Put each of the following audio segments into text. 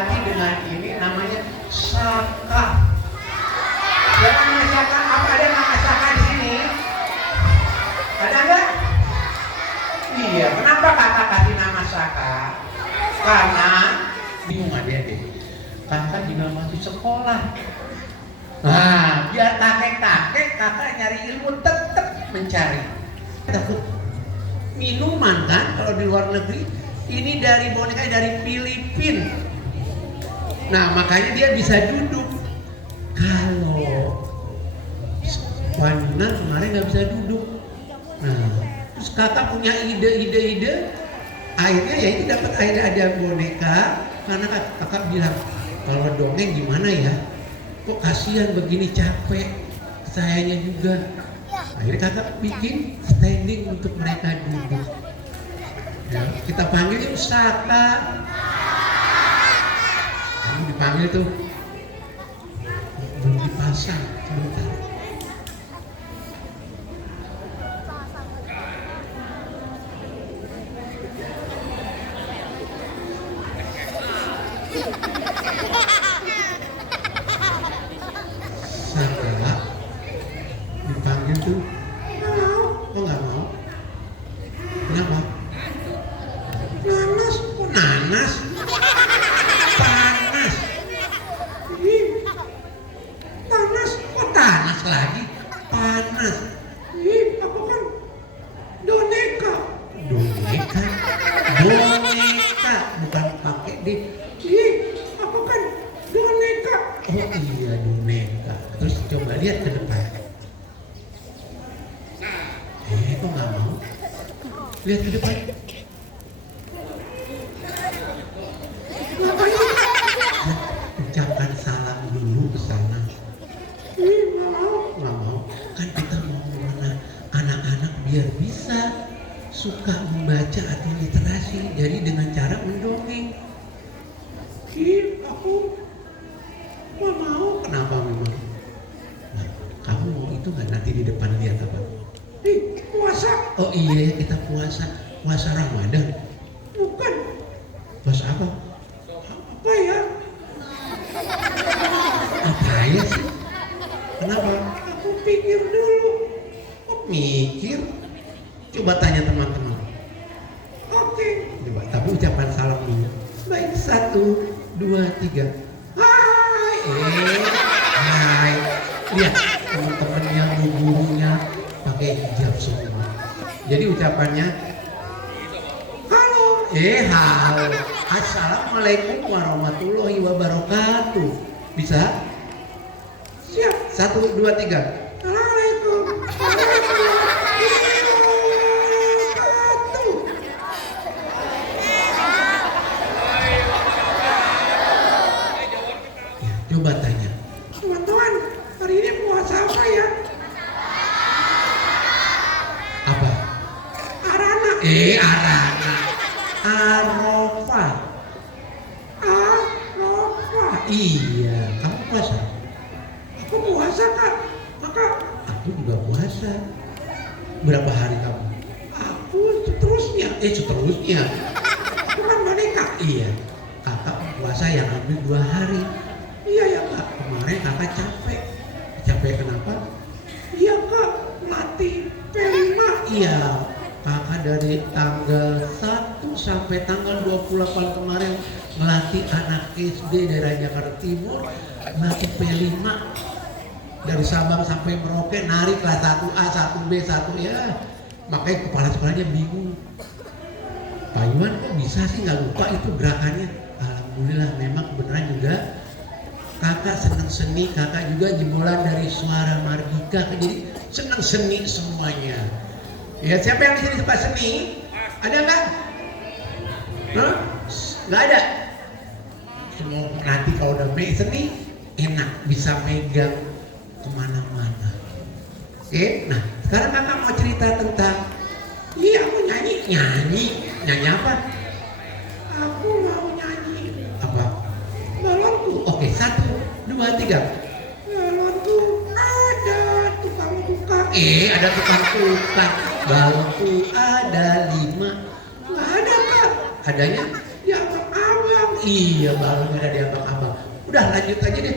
ganti dengan ini namanya Saka. Ya, namanya Saka. Apa ada nama Saka di sini? Ada nggak? Iya. Kenapa kakak kasih nama Saka? Karena bingung adik-adik. Kakak juga masih sekolah. Nah, biar kakek nyari ilmu tetap mencari. Takut minuman kan kalau di luar negeri ini dari boneka dari Filipina. Nah makanya dia bisa duduk. Kalau Panina kemarin nggak bisa duduk. Nah terus kakak punya ide. Akhirnya ya itu dapat ada boneka karena kakak bilang kalau dongeng gimana ya? Kok kasihan begini capek sayanya juga. Akhirnya kakak bikin standing untuk mereka duduk. Ya, kita panggil yuk Saka. Kamu dipanggil tuh. Belum dipasang sebentar. Saka dipanggil tuh. Kok nggak mau? Kenapa? Nanas, kok nanas? Panas. Ih, panas, kok tanas lagi? Panas. Ih, aku kan boneka. Boneka? Boneka, bukan pakai di. Ih, aku kan boneka. Oh iya, boneka. Terus coba lihat ke depan. Kok nggak mau? Lihat ke depan. Ucapkan salam dulu ke sana. Nggak mau. Kan kita mau mana anak-anak biar bisa suka membaca atau literasi. Jadi dengan cara mendongeng. Aku nggak mau. Kenapa memang? Nah, kamu mau itu nggak nanti di depan lihat apa? Puasa. Oh iya kita puasa. Puasa Ramadan. Bukan. Puasa apa? Apa ya? Apa ya sih? Kenapa? Aku pikir dulu. Oh, mikir? Coba tanya teman-teman. Oke. Coba, tapi ucapan salam dulu. Baik, 1, 2, 3. Hai. Hai. Lihat teman-temannya, gurunya pakai hijab semua. Jadi ucapannya halo. Halo. Assalamualaikum warahmatullahi wabarakatuh. Bisa? Siap. 1, 2, 3. Assalamualaikum warahmatullahi wabarakatuh. Ya, coba tanya. Teman-teman, hari ini puasa apa ya? Apa? Arana. Arana. Arafah. Arafah. Iya, kamu puasa? Aku puasa kak. Kakak? Aku juga puasa. Berapa hari kamu? Aku seterusnya. Seterusnya. Aku kan boneka. Iya. Kakak puasa yang ambil 2 hari. Iya ya kak. Kemarin kakak capek. Capek kenapa? Iya kak. Latih P5. Iya. Kakak dari tanggal 1 sampai tanggal 28 kemarin melatih anak SD daerah Jakarta Timur, melatih P5 dari Sabang sampai Merauke, nari kelas 1A, 1B, 1 ya. Makanya kepala sekolahnya bingung. Pak Iwan kok bisa sih nggak lupa itu gerakannya? Alhamdulillah memang kebenaran juga. Kakak senang seni, kakak juga jebolan dari Suara Mardika, jadi senang seni semuanya. Ya, siapa yang di sini suka seni? Ada nggak? Nggak ada. Semua nanti kalau udah main seni enak, bisa megang kemana-mana. Oke, nah sekarang kakak mau cerita tentang, iya aku nyanyi apa? Aku mau nyanyi apa? Balonku. Oke, 1, 2, 3. Balonku ada tukang-tukang. Ada tukang-tukang. Balonku ada 5. Nggak ada kak. Adanya ya abang Iya, baru ada di abang-abang. Udah lanjut aja deh.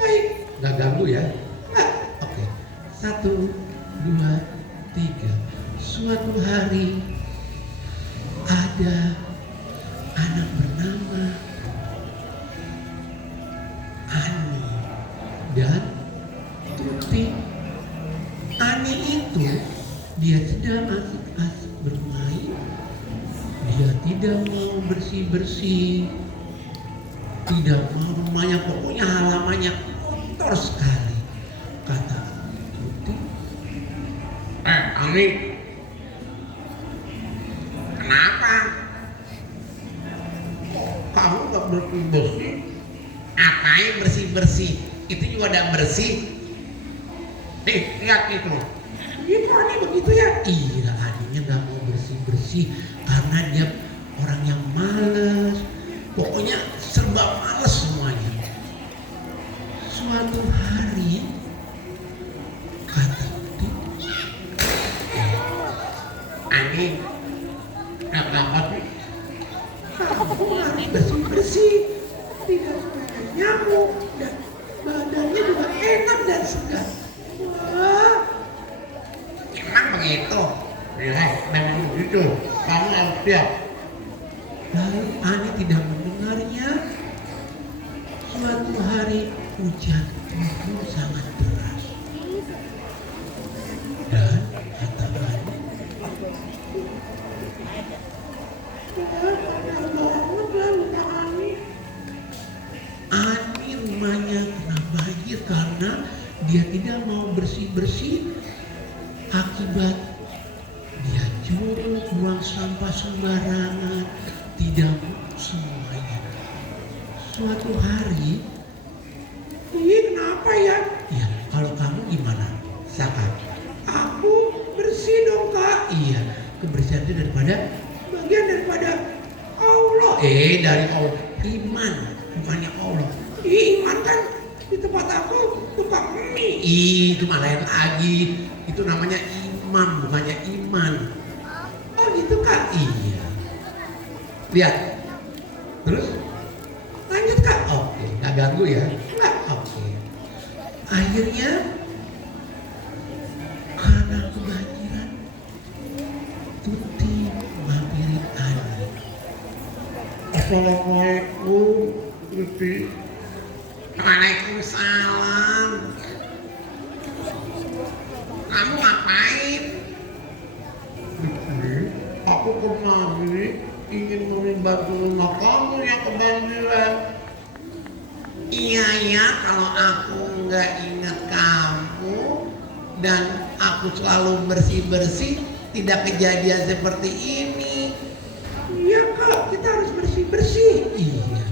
Baik, nggak ganggu ya? Nggak. Oke. 1, 2, 3. Suatu hari ada anak bernama Ani dan Tuti. Ani itu dia sedang asik-asik bermain. Dia tidak mau bersih-bersih, tidak mau rumahnya, pokoknya halamannya kotor sekali. Kata Tuti, Ani, kenapa? kamu gak bersih-bersih? Apain bersih-bersih? Itu juga ada bersih. Nih, lihat itu. Iya kok Ani begitu ya? Iya, Aninya gak mau bersih-bersih karena dia orang yang malas. Pokoknya serba malas semuanya. Suatu hari kata Tuti, Ani, kenapa sih? kamu harus bersih-bersih, tidak banyak nyamuk dan badannya juga enak dan segar. Wah, Emang begitu? Ya, memang begitu. Kamu harus siap. lalu Ani tidak mendengarnya. Suatu hari hujan turun sangat deras dan kata Ani, Ani rumahnya kena banjir karena dia tidak mau bersih-bersih. Akibat dia curut, buang sampah sembarangan, tidak mau semuanya. Suatu hari, iya kenapa ya? Ya kalau kamu gimana? Saka, aku bersih dong kak. Iya, kebersihan itu bagian daripada Allah. Dari Allah, iman, bukannya Allah. Iman kan di tempat aku tukang mie. Itu mah lain lagi. Itu namanya imam, bukannya iman. Oh gitu kak? Iya. Lihat. Terus lanjut kak. Oke, nggak ganggu ya? Nggak. Oke. Akhirnya karena kebanjiran, Tuti menghampiri Ani. Assalamualaikum, Tuti. Waalaikumsalam. Kamu ngapain? Tuti, aku kemari ingin membantu rumah kamu yang kebanjiran. Iya ya, kalau aku nggak ingat kamu dan aku selalu bersih-bersih, tidak kejadian seperti ini. Iya kak, kita harus bersih-bersih. Iya.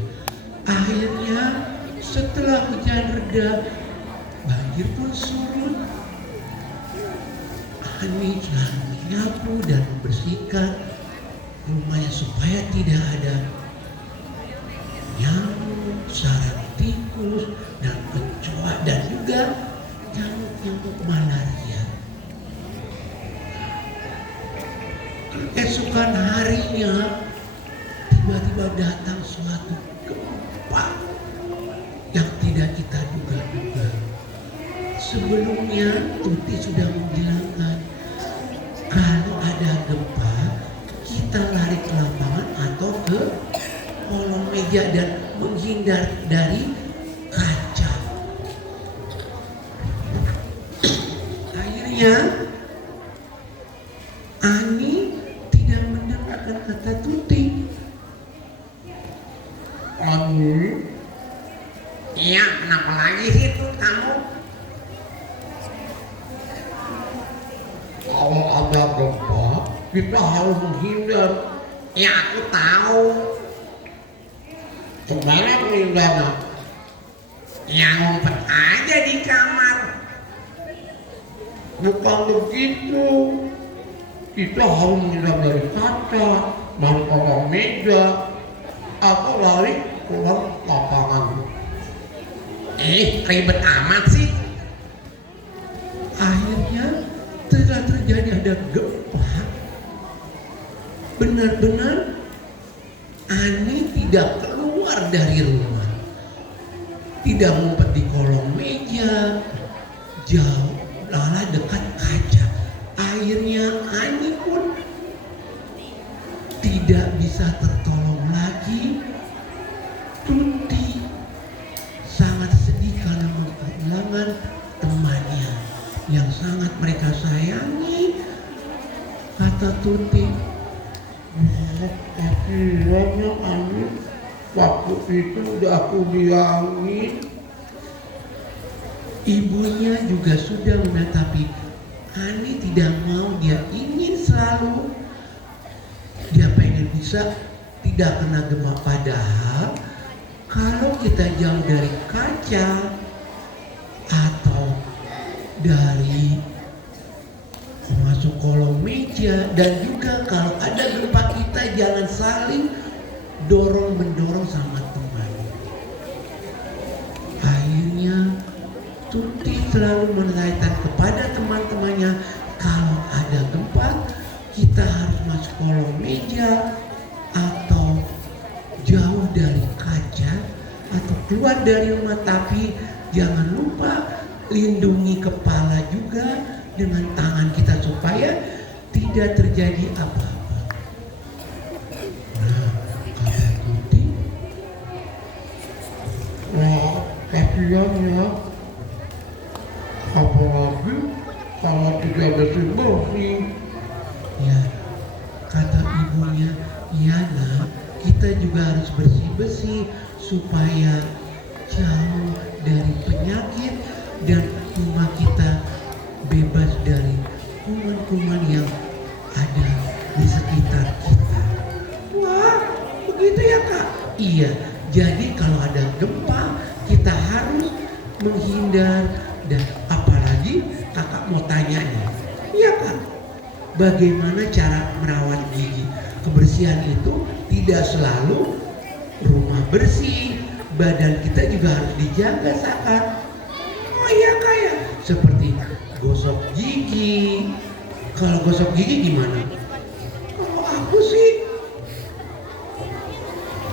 Akhirnya setelah hujan reda, banjir pun surut. Ani selalu menyapu dan membersihkan rumahnya supaya tidak ada nyamuk, sarang tikus, dan kecoa, dan juga nyamuk-nyamuk malaria. Keesokan harinya tiba-tiba datang suatu gempa yang tidak kita duga-duga. Sebelumnya Tuti sudah menbilangkan kalau ada gempa kita lari ke lapangan atau ke kolong meja dan menghindar dari kaca. Akhirnya Ani tidak mendengarkan kata Tuti. Ani, iya, kenapa lagi sih tuh kamu? Kalau ada gempa kita harus menghindar. Ya aku tahu. Gimana menghindarnya? Ya ngumpet aja di kamar. Bukan begitu. Kita harus menghindar dari kaca, dari kolong meja, atau lari keluar lapangan. Ribet amat sih. Akhirnya telah terjadi ada gempa. Benar-benar Ani tidak keluar keluar dari rumah, tidak ngumpet di kolong meja, jauh lala dekat kaca. Akhirnya Ani pun tidak bisa tertolong lagi. Tuti sangat sedih karena kehilangan temannya yang sangat mereka sayangi. Kata Tuti, akhirnya Ani, waktu itu udah aku bilangin. Ibunya juga sudah menetapi Ani tidak mau, dia ingin selalu, dia pengen bisa tidak kena gempa. Padahal kalau kita jauh dari kaca atau dari masuk kolong meja, dan juga kalau ada gempa kita jangan saling dorong mendorong sama teman. Akhirnya Tuti selalu menanyakan kepada teman-temannya, kalau ada gempa kita harus masuk kolong meja atau jauh dari kaca atau keluar dari rumah, tapi jangan lupa lindungi kepala juga dengan tangan kita supaya tidak terjadi apa-apa. Nah, kata Tuti, wah kasihan ya, apalagi kalau tidak bersih-bersih. Ya, kata ibunya, iya nak, kita juga harus bersih-bersih supaya jauh dari penyakit dan rumah kita bebas dari kuman-kuman yang ada di sekitar kita. Wah, begitu ya kak? Iya, jadi kalau ada gempa kita harus menghindar. Dan apalagi kakak mau tanya nih, iya kak, bagaimana cara merawat gigi? Kebersihan itu tidak selalu rumah bersih, badan kita juga harus dijaga saat. Oh iya kak ya, seperti gosok gigi. Kalau gosok gigi gimana? Kalau aku sih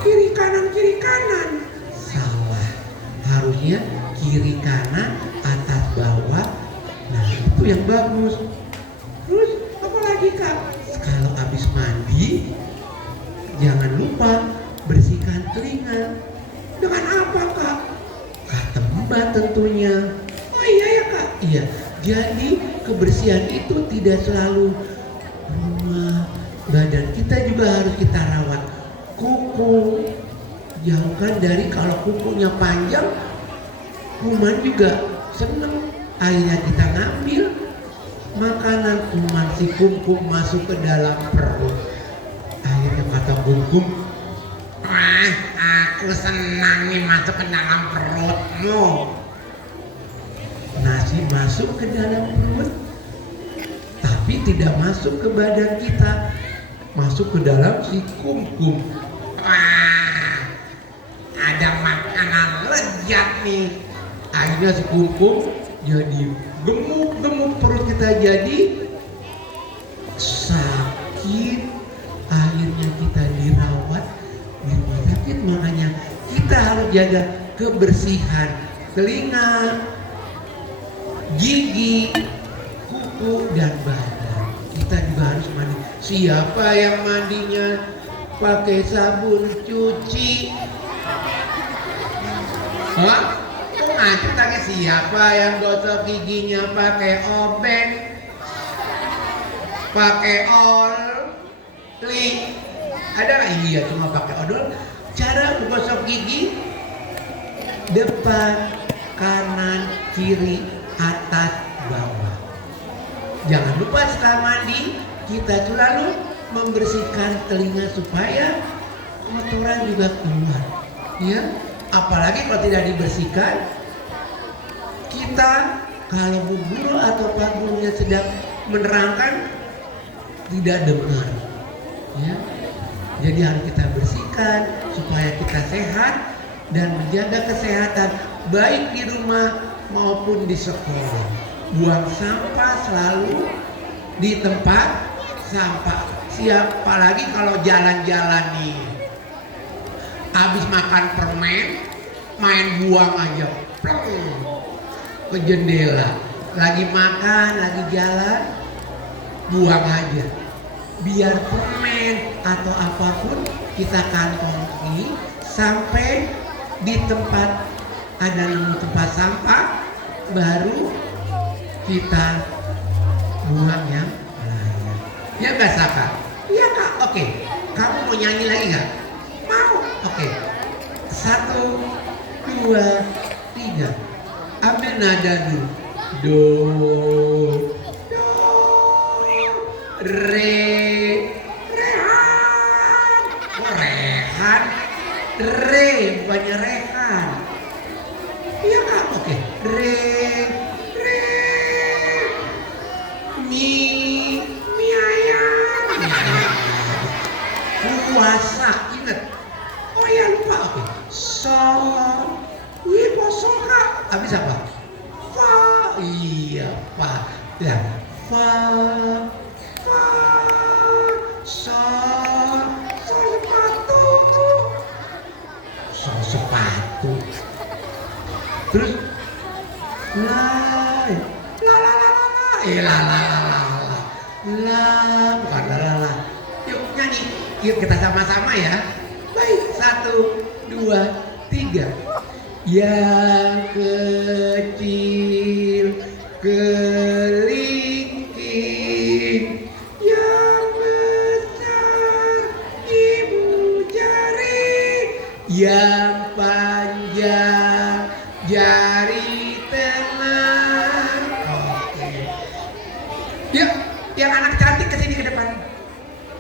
kiri kanan. Salah, harusnya kiri kanan atas bawah. Nah itu yang bagus. Terus apa lagi kak? Kalau habis mandi jangan lupa bersihkan telinga. Dengan apa kak? Kata mbak tentunya. Oh iya ya kak. Iya. Jadi kebersihan itu tidak selalu rumah, badan kita juga harus kita rawat. Kuku jauhkan dari, kalau kukunya panjang kuman juga seneng. Akhirnya kita ngambil makanan, kuman si kumkum masuk ke dalam perut. Akhirnya kata kumkum, Wah, aku senang nih masuk ke dalam perutmu. nasi masuk ke dalam perut tapi tidak masuk ke badan kita, masuk ke dalam si kumkum. Wah, ada makanan lezat nih. Akhirnya si kumkum jadi gemuk perut kita jadi sakit. Akhirnya kita dirawat di rumah sakit. Makanya kita harus jaga kebersihan telinga, gigi, kuku, dan badan. Kita juga harus mandi. Siapa yang mandinya pakai sabun cuci? Hah? Kok ngacu tadi siapa yang gosok giginya pakai obeng? Pakai oli? Ada nggak? Iya, cuma pakai odol. Cara menggosok gigi: depan, kanan, kiri, atas, bawah. Jangan lupa setelah mandi kita selalu membersihkan telinga supaya kotoran juga keluar. Ya, apalagi kalau tidak dibersihkan, kita kalau bu guru atau pak gurunya sedang menerangkan tidak dengar. Ya, jadi harus kita bersihkan supaya kita sehat dan menjaga kesehatan baik di rumah maupun di sekolah. Buang sampah selalu di tempat sampah. Siapa lagi kalau jalan-jalan nih, Habis makan permen, main buang aja, pleng, ke jendela. Lagi makan, lagi jalan, buang aja. Biar permen atau apapun kita kantongi sampai di tempat ada nemu tempat sampah, baru kita buang yang lain. Ya nggak Saka? Iya Kak. Oke. Kamu mau nyanyi lagi nggak? Mau. Oke. 1, 2, 3. Ambil nada dulu. Do, do, re, rehan. Kok rehan? Re, bukannya rehan. Iya Kak. Oke. Re, re, mi, mi ayam. Mi ayam. Puasa, ingat. Oh iya lupa. Oke. So, wih poso Kak. Habis apa? Fa. Iya Pak. Ya. Fa, fa, so, so sepatu. So sepatu. Terus la, la la la la la, la la la la la, la bukan la la la. Yuk nyanyi, yuk kita sama-sama ya. Baik, 1, 2, 3. Yang kecil kelingking, yang besar ibu jari, yang panjang jari tengah. Oke. Yuk, yang anak cantik kesini ke depan.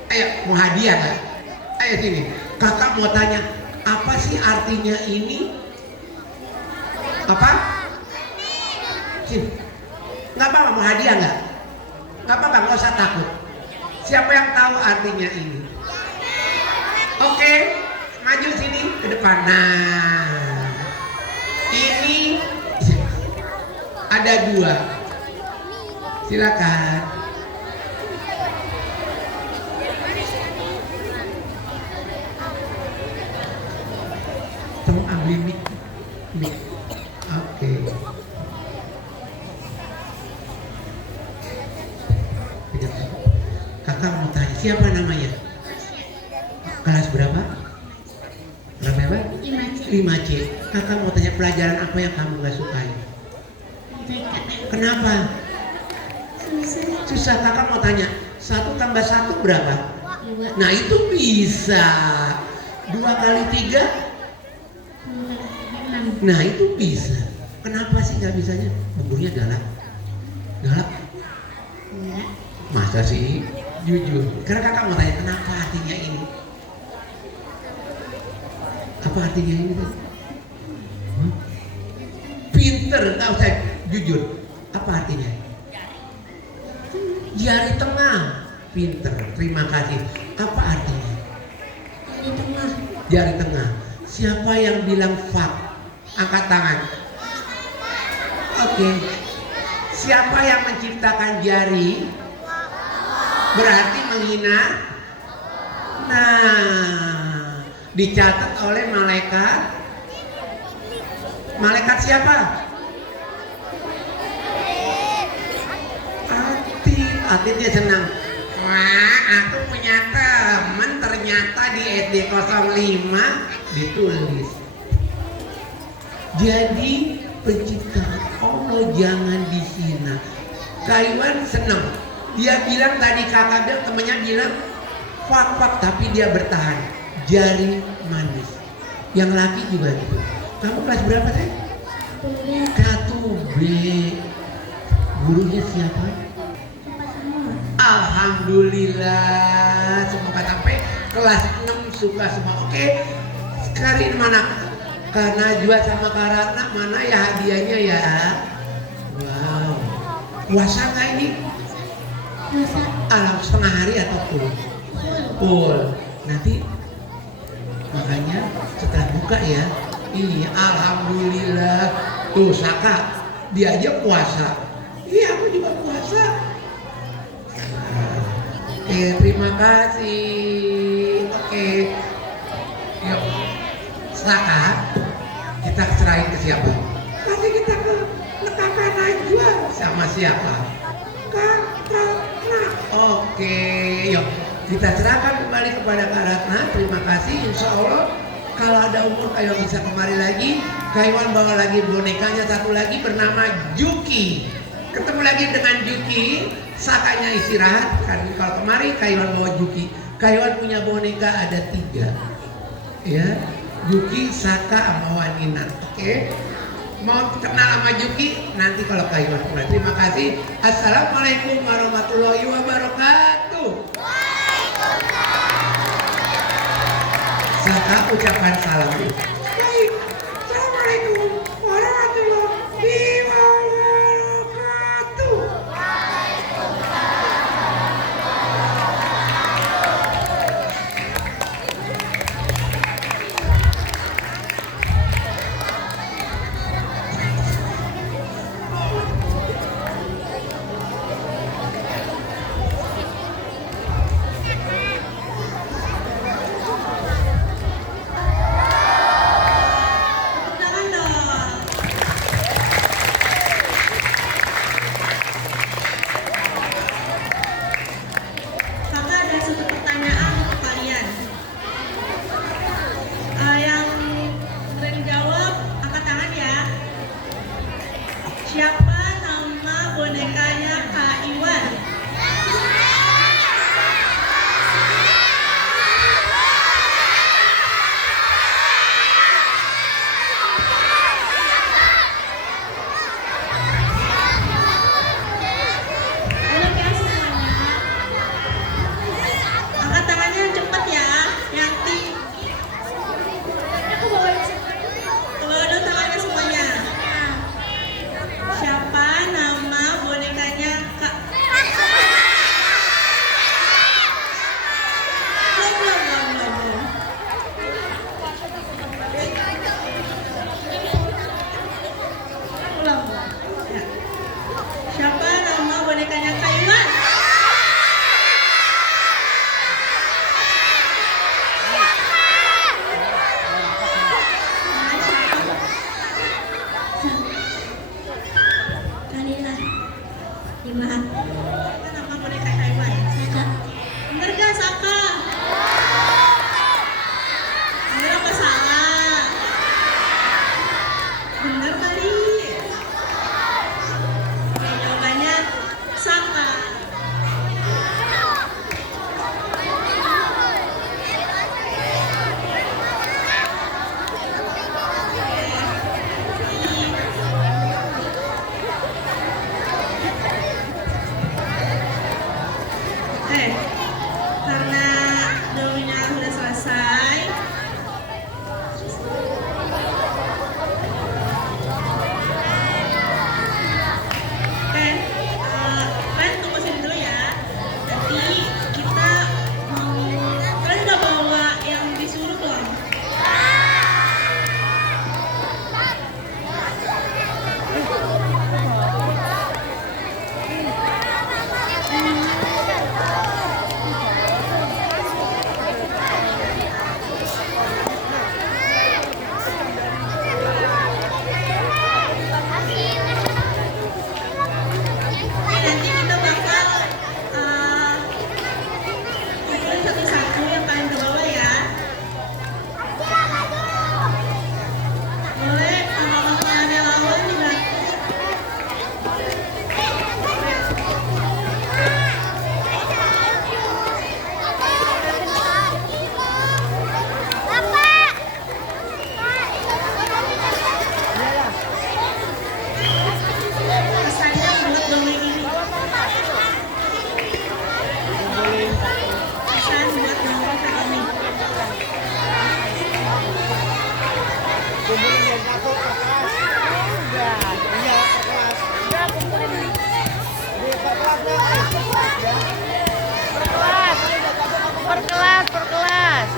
Ayo, mau hadiah nggak? Ayo sini. Kakak mau tanya, apa sih artinya ini? Apa? Sini. Nggak apa-apa, mau hadiah nggak? Nggak apa-apa, nggak usah takut. Siapa yang tahu artinya ini? Oke, maju sini ke depan. Nah, ini ada 2. Silakan. Tolong ambil mic. Oke. Kakak mau tanya, siapa namanya? Kelas berapa? Kelas berapa? 5C. Kakak mau tanya, pelajaran apa yang kamu gak sukai? Kenapa? Susah. Kakak mau tanya, 1 tambah 1 berapa? 2. Nah itu bisa. 2 kali 3? 6. Nah itu bisa. Kenapa sih nggak bisanya? Gurunya galak. Galak? Enggak. Masa sih? Jujur. Karena kakak mau tanya, kenapa artinya ini? Apa artinya ini? Pinter. Nggak usah jujur. Apa artinya? Jari tengah. Pinter. Terima kasih. Apa artinya? Di tengah. Jari tengah. Siapa yang bilang fak? Angkat tangan. Oke. Siapa yang menciptakan jari? Berarti menghina. Nah, dicatat oleh malaikat. Malaikat siapa? Atitnya senang. Wah, aku punya teman ternyata di SD 05 ditulis. Jadi penciptaan Allah jangan dihina. Kaiwan senang. Dia bilang tadi kakak bilang, temannya bilang fak tapi dia bertahan. Jari manis. Yang laki juga gitu. Kamu kelas berapa sih? 1B. Gurunya siapa? Alhamdulillah, semoga sampai kelas 6 suka semua. Oke, sekarang ini mana? Kak Najwa sama Kak Ratna, mana ya hadiahnya ya? Wow, puasa nggak ini? Alam setengah hari atau full? Full. Nanti makanya setelah buka ya. Iya, alhamdulillah. Tuh Saka, dia aja puasa. Iya, aku juga puasa. Oke, terima kasih. Oke. Yuk. siapa? Nanti kita ke Kakak Najwa. Sama siapa? Kakak Nah. Oke, yuk kita serahkan kembali kepada Kak Ratna. Terima kasih. Insya Allah kalau ada umur Kak Iwan bisa kemari lagi. Kak Iwan bawa lagi bonekanya satu lagi bernama Juki. Ketemu lagi dengan Juki. Sakanya istirahat. Kan kalau kemari Kak Iwan bawa Juki. Kak Iwan punya boneka ada 3. Ya, Juki, Saka, sama Wanina. Oke. Mau kenal sama Juki nanti kalau Kak Iwan kembali. Terima kasih. Assalamualaikum warahmatullahi wabarakatuh. Saka ucapan salam dulu. Baik. Assalamualaikum warahmatullahi wabarakatuh. Tangan dong. Kakak ada satu pertanyaan untuk kalian. Yang berani jawab angkat tangan ya. Siapa nama bonekanya Kak Iwan? Halo ya semuanya. Angkat tangannya yang cepat ya. Yang tinggi. Aku bawain bawa dong tangannya semuanya. Siapa nama bonekanya Kak? Belum. Belum. Ya. Siapa nama bonekanya Kak Iwan? Kalilah lima Siapa nama boneka Kak Iwan? Saka Bener gak Saka? Bener apa salah? Bener tadi. Oke, jawabannya Saka. Karena dulunya udah selesai, kalian tunggu sini dulu ya. Nanti kita kalian udah bawa yang disuruh belum? Nanti kita bakal kumpulin satu-satu yang kalian ke bawah ya. Boleh kalau kalian ada lawan dibantu. Pesannya buat dongeng ini. Pesan buat dongeng kali ini. Per kelas.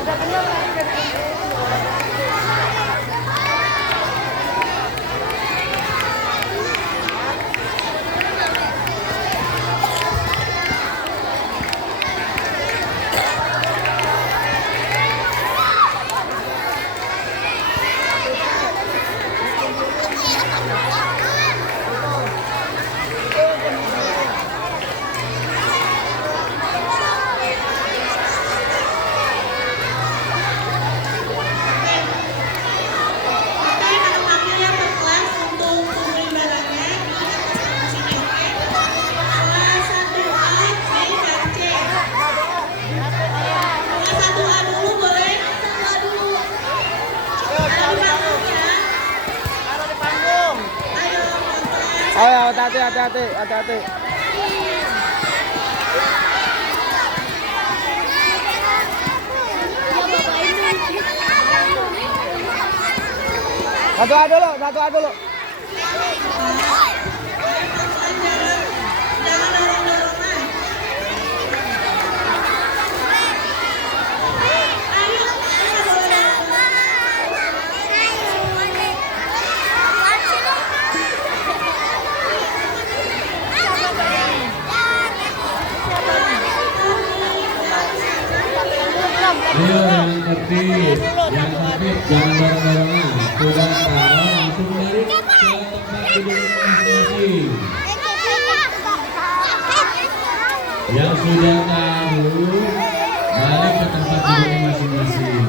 Udah bener hati-hati. Satu A dulu. Jangan dorong-dorongan. Ayo yang tertib, jangan dorong-dorongan. Sudah taruh langsung balik ke tempat duduk masing-masing. Yang sudah taruh balik ke tempat duduk masing-masing.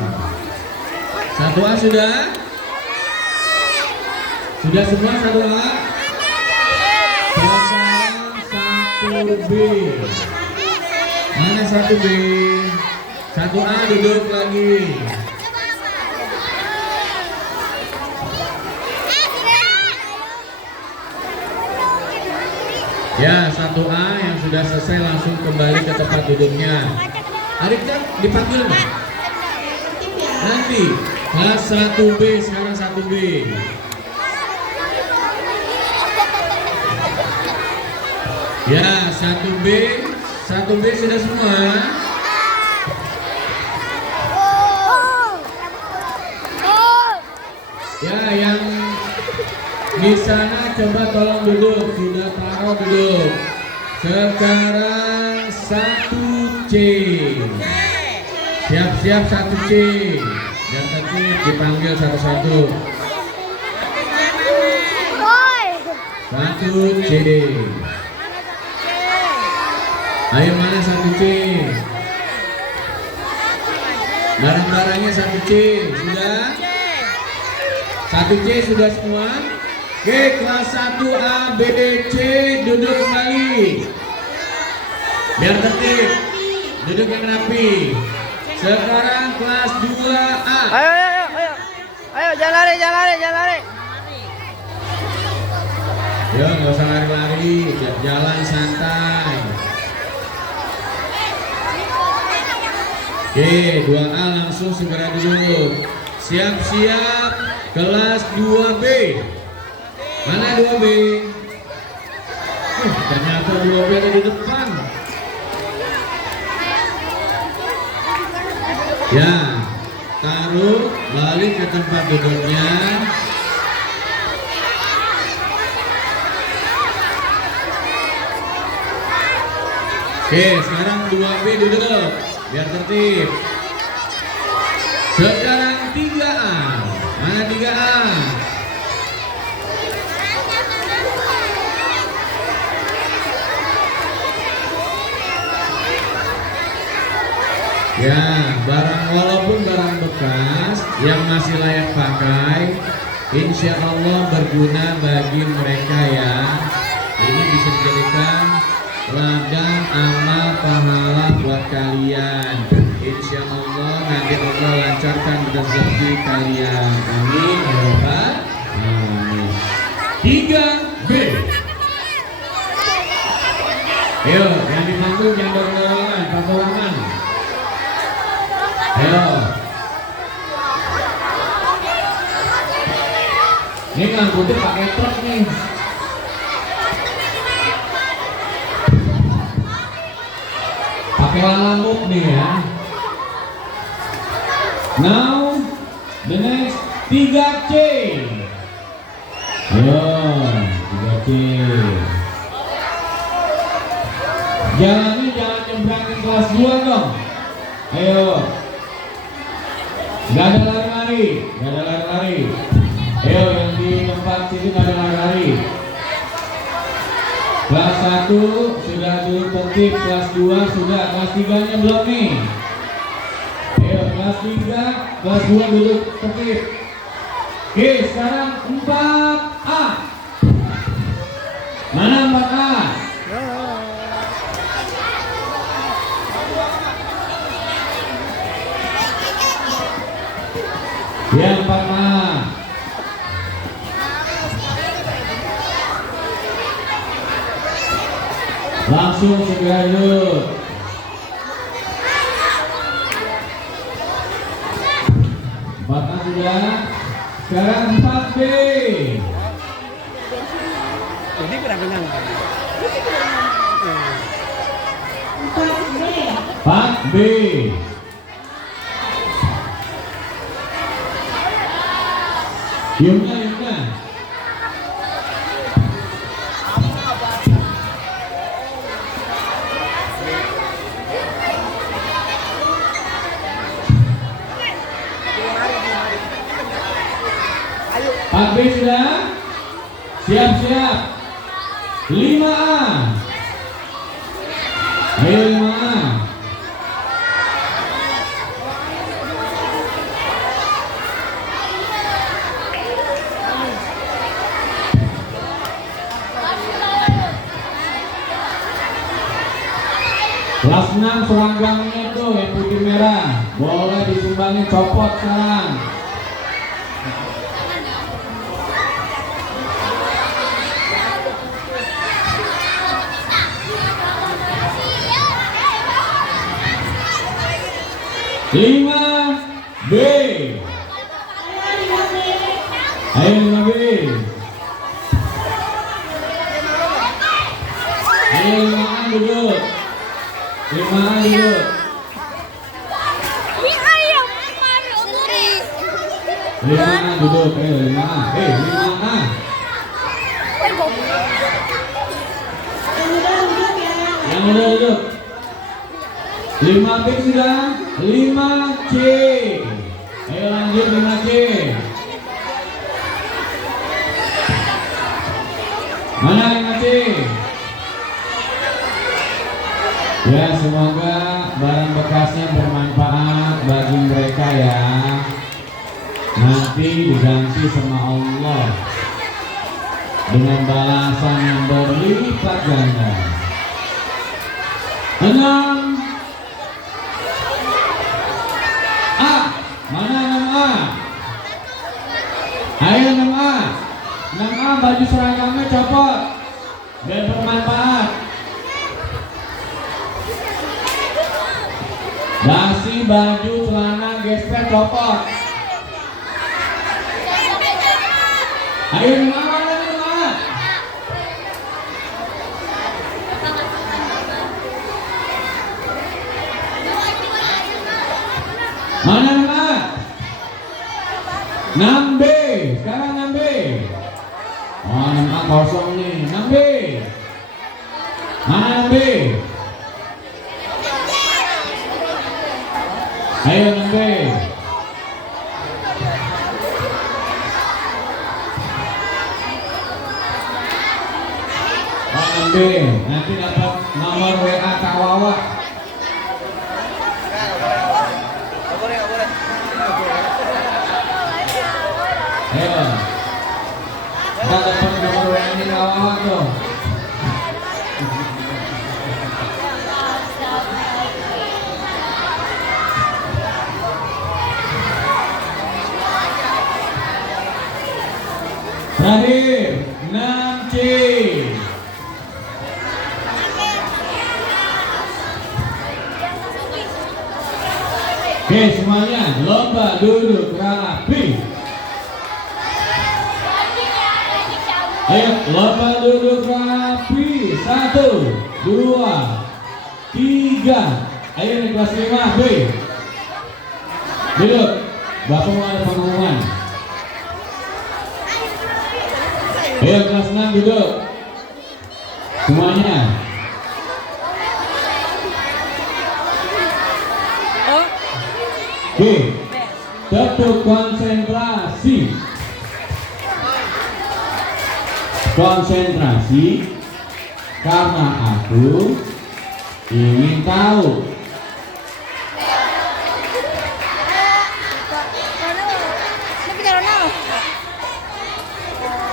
Satu A sudah? Sudah semua satu A? Sekarang satu B. Mana satu B? Satu A duduk lagi. Ya, satu A yang sudah selesai langsung kembali ke tempat duduknya. Arifka dipanggil nggak? Nanti. Kelas 1B sekarang 1B. Ya, 1B sudah semua. Ya, yang di sana coba tolong duduk, sudah taruh duduk. Sekarang 1C. Siap-siap 1C. Dan nanti dipanggil satu-satu. 1C. Ayo mana 1C? Barang-barangnya 1C. Sudah? 1C sudah semua? Oke, kelas 1A, B, C duduk kembali. Biar tertib. Duduk yang rapi. Sekarang kelas 2A. Ayo, jangan lari. Yo, nggak usah lari-lari, jalan santai. Oke, 2A langsung segera duduk. Siap-siap kelas 2B. Mana 2B? Ternyata 2B ada di depan. Ya, taruh balik ke tempat duduknya. Oke, sekarang 2B duduk biar tertib. Sekarang 3A. Mana 3A? Ya, walaupun barang bekas yang masih layak pakai, insya Allah berguna bagi mereka ya. Ini bisa dijadikan ladang amal pahala buat kalian. Insya Allah nanti Allah lancarkan rezeki kalian. Amin ya Rabbal alamin. 3B. Ayo, yang dipanggil jangan dorong-dorongan, pakorangan. Ayo. Ini kan putih pakai truk nih. Pakai lamuk nih ya. Now the next 3C. Ayo, 3C. Jalannya jangan nyebrangin kelas 2 dong. Ayo. Gak ada lari-lari. Ayo, yang di tempat situ gak ada lari-lari. Kelas 1 sudah duduk tertib, kelas 2 sudah, kelas 3 nya belum nih. Ayo, kelas 3, kelas 2 duduk tertib. Oke, sekarang 4A. Mana 4A? Ya, 4A. Langsung segera duduk. Bapak sudah. Sekarang 4B. Jadi berapa nangka? 4B. Yumna. Pak B sudah siap-siap. 5A. Ayo 5A. Kelas 6 seranggangnya tuh yang putih merah boleh disumbangin, copot sekarang. Lima B. Ayo 5B. Ayo 5A duduk. 5A duduk. 5A duduk. Ayo 5A. 5A. Yang udah duduk. 5B sudah. 5C. Ayo lanjut 5C. Mana 5C? Ya, semoga barang bekasnya bermanfaat bagi mereka ya. Nanti diganti sama Allah dengan balasan yang berlipat ganda. 6 A. Mana 6A? Ayo 6A. 6A baju seragamnya copot biar bermanfaat. Dasi, baju, celana, gesper copot. Ayo 6A, mana 6A? Mana 6A? 6B. Sekarang 6B. Oh 6A kosong nih. 6B. Mana 6B? Ayo 6B. Oh 6B. Nanti dapat nomor WA Kak Wawa. Ayo. Kita dapat nomor WA ini Kak Wawa tuh. Terakhir 6C. Oke semuanya lomba duduk rapi. Ayo lomba duduk rapi. 1, 2, 3. Ayo nih kelas 5B. Duduk. Bapak mau ada pengumuman. Ayo kelas 6 duduk. Semuanya. B. Tetap konsentrasi. Konsentrasi karena aku ingin tahu.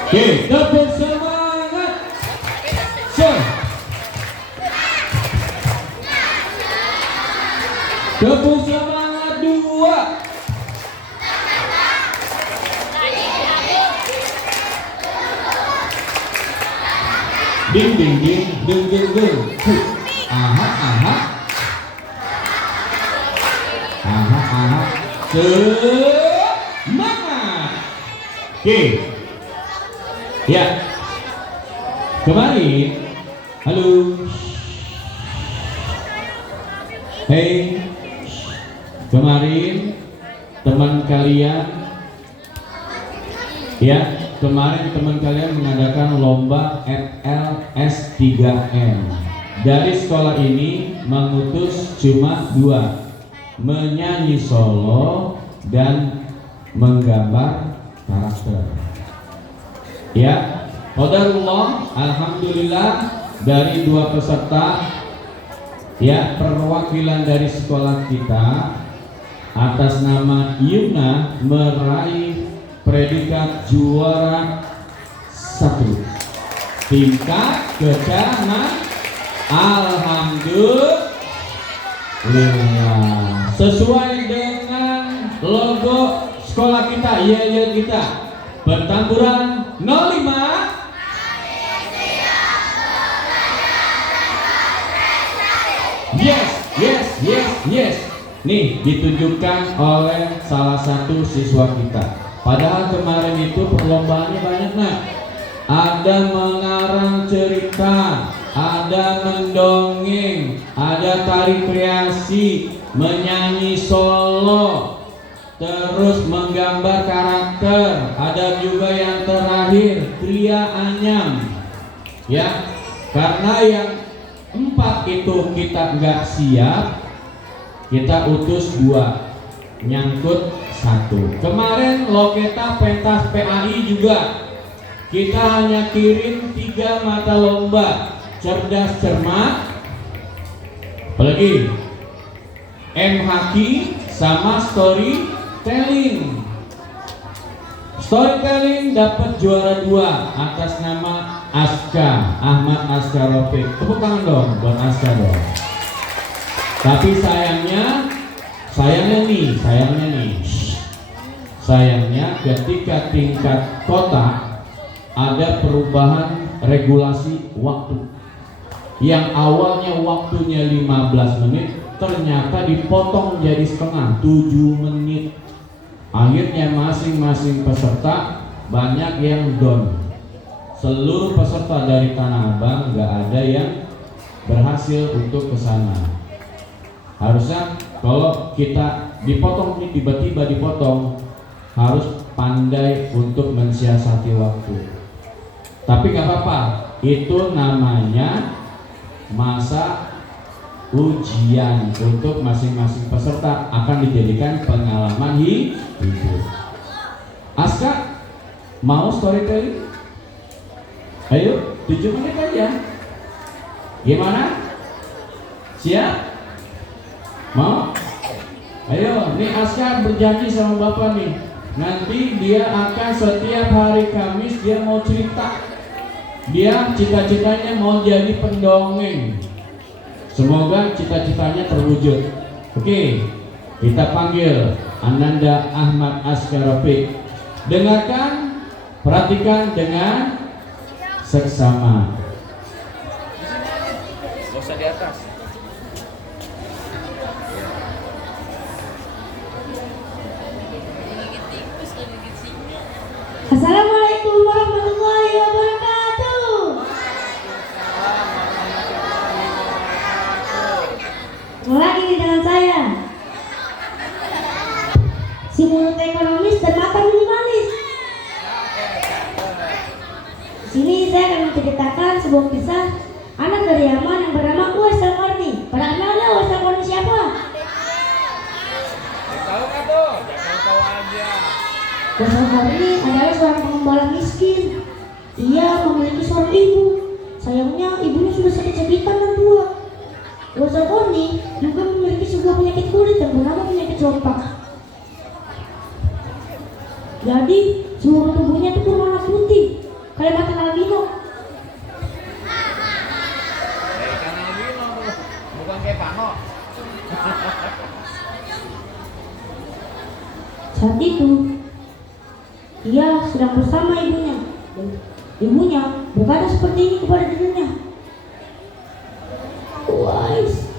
Oke, tepuk semangat. Tepuk semangat 2. Ding ding ding ding ding ding. Aha aha. Aha aha. Semangat. Oke. Ya. Kemarin. Halo. Hey. Kemarin teman kalian ya, kemarin teman kalian mengadakan lomba FLS 3M. Dari sekolah ini mengutus cuma 2, menyanyi solo dan menggambar karakter. Ya, qadarullah, alhamdulillah dari 2 peserta ya, perwakilan dari sekolah kita atas nama Yuna meraih predikat juara 1 tingkat kecamatan. Alhamdulillah, sesuai dengan logo sekolah kita, ya kita pertempuran 05. Yes. Nih ditunjukkan oleh salah satu siswa kita. Padahal kemarin itu perlombaannya banyak nak. Ada mengarang cerita, ada mendongeng, ada tari kreasi, menyanyi solo, terus menggambar karakter. Ada juga yang terakhir tria anyam. Ya, karena yang 4 itu kita nggak siap, kita utus 2, nyangkut 1. Kemarin Loketa Pentas PAI juga kita hanya kirim 3 mata lomba, cerdas cermat, apalagi MHQ sama storytelling. Storytelling dapat juara 2 atas nama Aska, Ahmad Aska Rofik. Tepuk tangan dong buat Aska dong. Tapi sayangnya ketika tingkat kota ada perubahan regulasi waktu. Yang awalnya waktunya 15 menit ternyata dipotong jadi setengah, 7 menit. Akhirnya masing-masing peserta banyak yang down. Seluruh peserta dari Tanah Abang nggak ada yang berhasil untuk ke sana. Harusnya kalau kita dipotong nih, tiba-tiba dipotong, harus pandai untuk mensiasati waktu. Tapi nggak apa-apa, itu namanya masa ujian untuk masing-masing peserta, akan dijadikan pengalaman hidup. Aska, mau storytelling? Ayo, 7 menit aja. Gimana? Siap? Mau? Ayo, nih Aska berjanji sama Bapak nih, nanti dia akan setiap hari Kamis dia mau cerita. Dia cita-citanya mau jadi pendongeng. Semoga cita-citanya terwujud. Oke, kita panggil Ananda Ahmad Aska Rofik. Dengarkan, perhatikan dengan seksama. Gak usah di atas. Assalamualaikum warahmatullahi wabarakatuh. Ketemu lagi nih dengan saya, si mulut ekonomis dan mata minimalis. Di sini saya akan menceritakan sebuah kisah anak dari Yaman yang bernama Uwais Al-Qarni. Pada kenalnya Uwais Al-Qarni siapa? Tahu kan tuh? Jangan tahu aja. Uwais Al-Qarni adalah seorang pengembala miskin. Ia memiliki seorang ibu. Sayangnya ibunya sudah sakit-sakitan dan tua. Uwais Al-Qarni juga memiliki sebuah penyakit kulit yang bernama penyakit sompak. Jadi seluruh tubuhnya itu berwarna putih, kayak mata albino. Ikan albino tuh, bukan kayak Pano. Saat itu ia sedang bersama ibunya. Ibunya berkata seperti ini kepada dirinya, Uwais,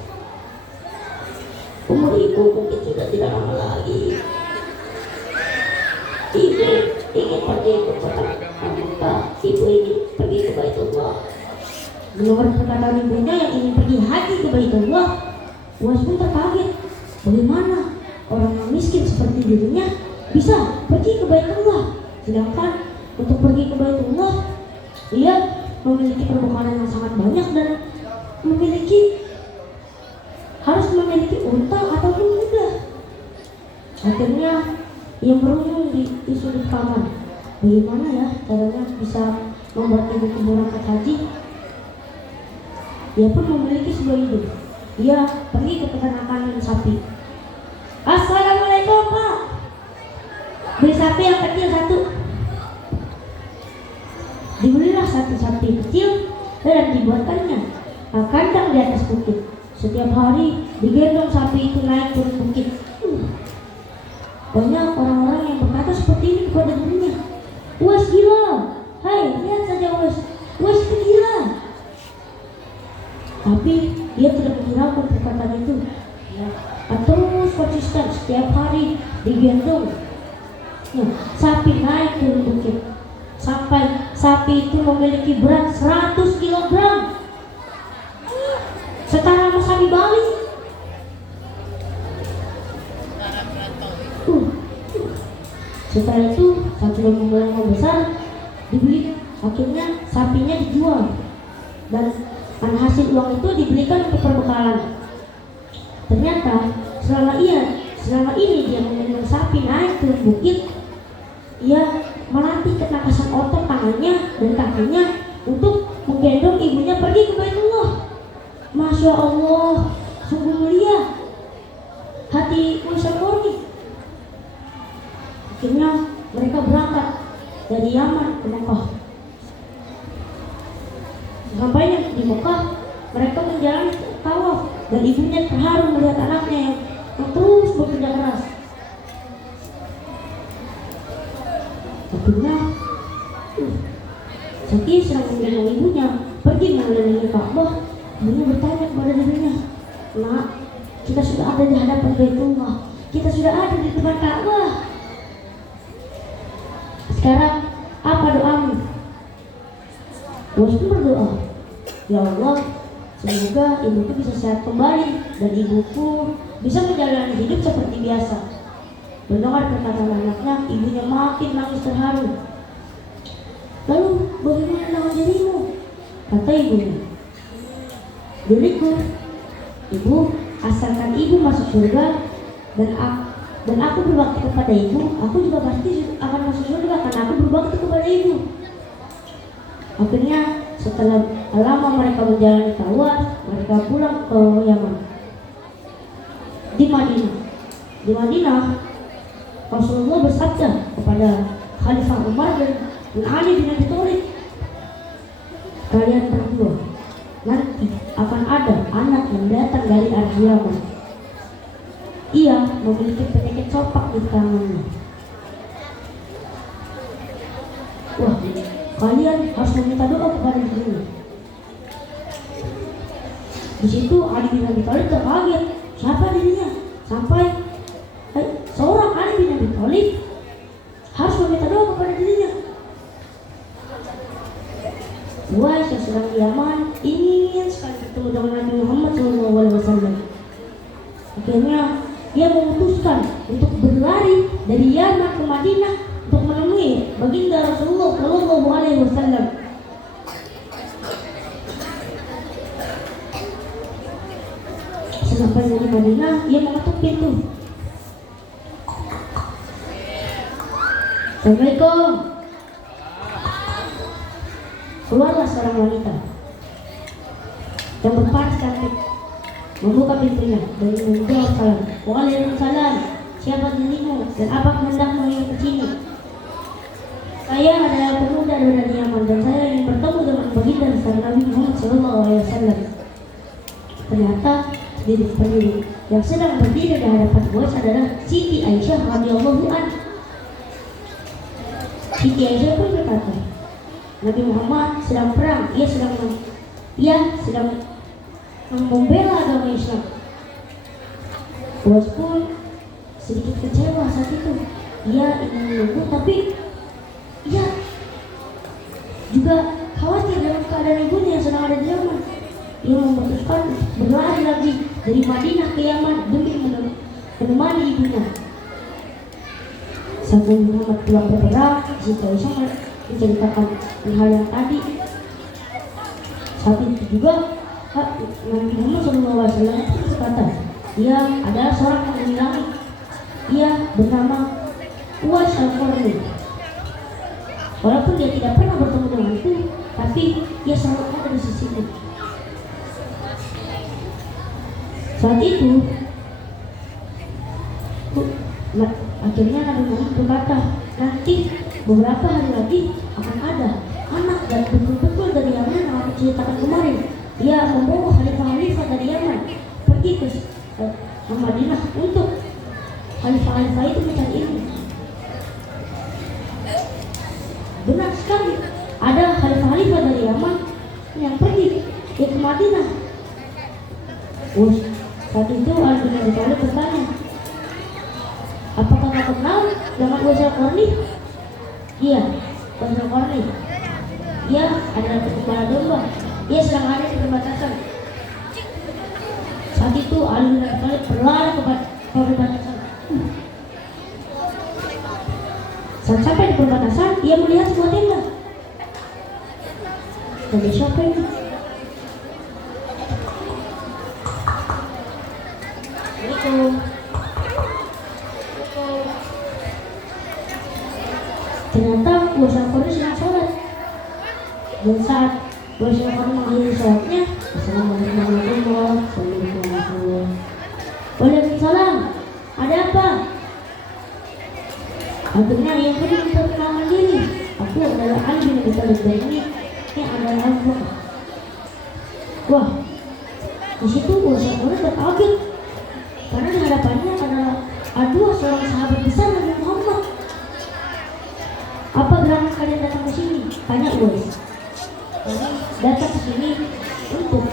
umur ibu mungkin sudah tidak lama lagi. Ibu ingin pergi ke kota Mekah. Ibu ingin pergi ke Baitullah. Mendengar perkataan ibunya yang ingin pergi haji ke Baitullah, Uwais pun terkaget. Bagaimana orang yang miskin seperti dirinya bisa pergi ke Baitullah? Sedangkan untuk pergi ke Baitullah, ia memiliki perbekalan yang sangat banyak dan harus memiliki unta ataupun kuda. Akhirnya ia beruntung di sudut kamar. Bagaimana ya caranya bisa membuat ibuku berangkat haji? Ia pun memiliki sebuah ide. Ia pergi ke peternakan sapi. Assalamualaikum Pak, beli sapi yang kecil satu. Dibelilah satu sapi kecil dan dibuatkannya kandang di atas bukit. Setiap hari digendong sapi itu naik turun bukit. Banyak orang-orang yang berkata seperti ini kepada dirinya, Uwais gila, hai lihat saja Uwais itu gila. Tapi dia tidak menghiraukan perkataan itu. Terus konsisten setiap hari digendong. Sapi naik turun bukit sampai sapi itu memiliki berat 100 kg, setara sama sapi Bali. Setelah itu sapi yang mulai membesar dibeli. Akhirnya sapinya dijual dan hasil uang itu dibelikan untuk perbekalan. Ternyata selama ini dia menggendong sapi naik turun bukit, ia melatih ketangkasan otot tangannya dan kakinya untuk menggendong ibunya pergi ke Baitullah. Masya Allah, sungguh mulia hati Uwais Al-Qarni. Akhirnya mereka berangkat dari Yaman ke Mekah. Sampainya di Mekah, mereka menjalani tawaf dan ibunya terharu melihat anaknya yang terus bekerja keras. Akhirnya Saki sedang menggendong ibunya pergi mengelilingi Ka'bah. Ibunya bertanya kepada dirinya, Nak, kita sudah ada di hadapan Baitullah, kita sudah ada di depan Ka'bah. Sekarang apa doamu? Uwais pun berdoa, Ya Allah, semoga ibuku bisa sehat kembali dan ibuku bisa menjalani hidup seperti biasa. Mendengar perkataan anaknya, ibunya makin nangis terharu. Lalu bagaimana dengan dirimu? Kata ibunya, diriku, ibu, asalkan ibu masuk surga dan aku berbakti kepada ibu, aku juga pasti akan masuk surga karena aku berbakti kepada ibu. Akhirnya setelah lama mereka menjalani tawaf, mereka pulang ke Yaman. Di Madinah, Rasulullah bersabda kepada Khalifah Umar dan Ali bin Abi Thalib, kalian berdua nanti akan ada anak yang datang dari arah Yaman. Ia memiliki penyakit copak di tangannya. Wah, kalian harus meminta doa kepada dirinya. Di situ Ali bin Abi Thalib terkaget, siapa dirinya? Sampai seorang Ali bin Abi Thalib harus meminta doa kepada dirinya. Uwais yang sedang di Yaman ingin sekali bertemu dengan Nabi Muhammad SAW. Akhirnya dia memutuskan untuk berlari dari Yaman ke Madinah untuk menemui baginda Rasulullah SAW. Sampai di Madinah, ia mengetuk pintu. Assalamualaikum. Keluarlah seorang wanita yang berparas cantik, membuka pintunya dan menjawab salam. Waalaikumsalam. Siapa dirimu dan apa kehendakmu yang kesini? Saya adalah pemuda dari Yaman dan saya ingin bertemu dengan baginda besar Nabi Muhammad SAW. Ternyata pendiri yang sedang berdiri di hadapan Uwais adalah Siti Aisyah radhiyallahu anha. Siti Aisyah pun berkata, Nabi Muhammad sedang perang, ia sedang membela agama Islam. Uwais pun sedikit kecewa saat itu. Ia ingin menunggu, tapi ia juga khawatir dengan keadaan ibunya yang sedang ada di Yaman. Ia memutuskan berlari lagi dari Madinah ke Yaman demi menemani ibunya. Saat Nabi Muhammad pulang berperang, Siti Aisyah menceritakan hal yang tadi. Saat itu juga Nabi Muhammad SAW berkata, ia adalah seorang penghuni langit. Ia bernama Uwais Al-Qarni. Walaupun dia tidak pernah bertemu denganku, tapi ia selalu ada di sisiku. Saat itu, akhirnya Nabi Muhammad berkata, nanti beberapa hari lagi akan ada anak dan betul-betul dari Yaman yang aku ceritakan kemarin. Dia membawa khalifah-khalifah dari Yaman pergi ke Madinah untuk khalifah-khalifah itu mencari ilmu. Benar sekali, ada khalifah-khalifah dari Yaman yang pergi ke Madinah. Saat itu Ali bin Abi Thalib bertanya, apakah kau kenal dengan Uwais Al-Qarni? Iya, Uwais Al-Qarni. Ia adalah pengembala domba. Ia sedang ada di perbatasan. Saat itu Ali bin Abi Thalib berlari ke perbatasan. Saat sampai di perbatasan, ia melihat sebuah tenda. Tenda siapa ini? Ternyata Uwais Al-Qarni sedang sholat. Dan saat Uwais Al-Qarni mengakhiri sholatnya, Assalamualaikum warahmatullahi wabarakatuh. Waalaikumsalam. Ada apa? Akhirnya yang pergi memperkenalkan diri. Aku adalah Ali bin Abi Thalib dan ini adalah Abu Bakar. Wah, di situ Uwais Al-Qarni terkaget karena di hadapannya ada dua seorang sahabat besar Nabi Muhammad. Apa gerangan kalian datang ke sini? Tanya Uwais. Kami datang ke sini untuk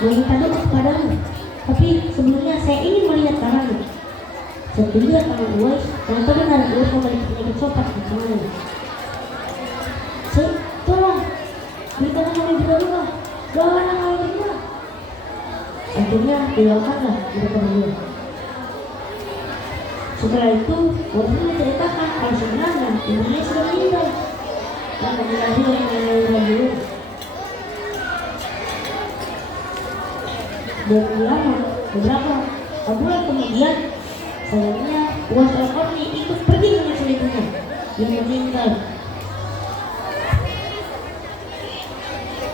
meminta doa kepadamu. Tapi sebelumnya saya ingin melihat tanganmu. Saya lihat tangan Uwais, ternyata benar Uwais memiliki penyakit sopak di tangannya. Tolong berikan kami berdoa. Doakan kami berdua. Akhirnya dilakukanlah mereka berdua. Setelah itu, Uwais menceritakan kalau sebenarnya ibunya sudah meninggal. Dan meninggal dan beberapa bulan kemudian, sayangnya Uwais Al-Qarni ikut pergi dengan ibunya yang meninggal.